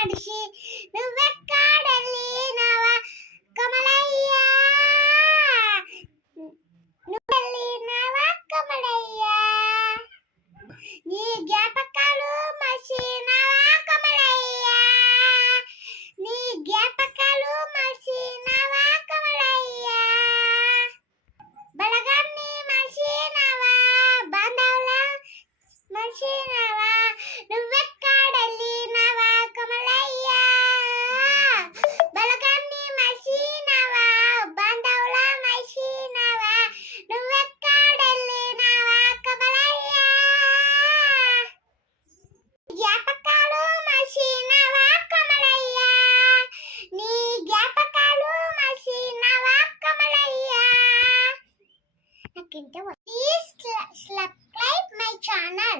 మనిషి నువ్వెక్కడెళ్ళినావా కమలయ్య నువ్వెళ్ళినావా కమలయ్య నీ జ్ఞాపకాలు మర్చినావా కమలయ్య నీ జ్ఞాపకాలు మర్చినావా కమలయ్య బలగాన్ని మర్చినావా బాంధవుల మర్చినావా నువ్వెక్కడెళ్ళినావా కమలయ్య బలగాన్ని మర్చినావా బాంధవుల మర్చినావా నువ్వెక్కడెళ్ళినావా కమలయ్య జ్ఞాపకాలు మర్చినావా కమలయ్య నీ జ్ఞాపకాలు మర్చినావా కమలయ్య నాకింత ప్లీజ్ subscribe my channel.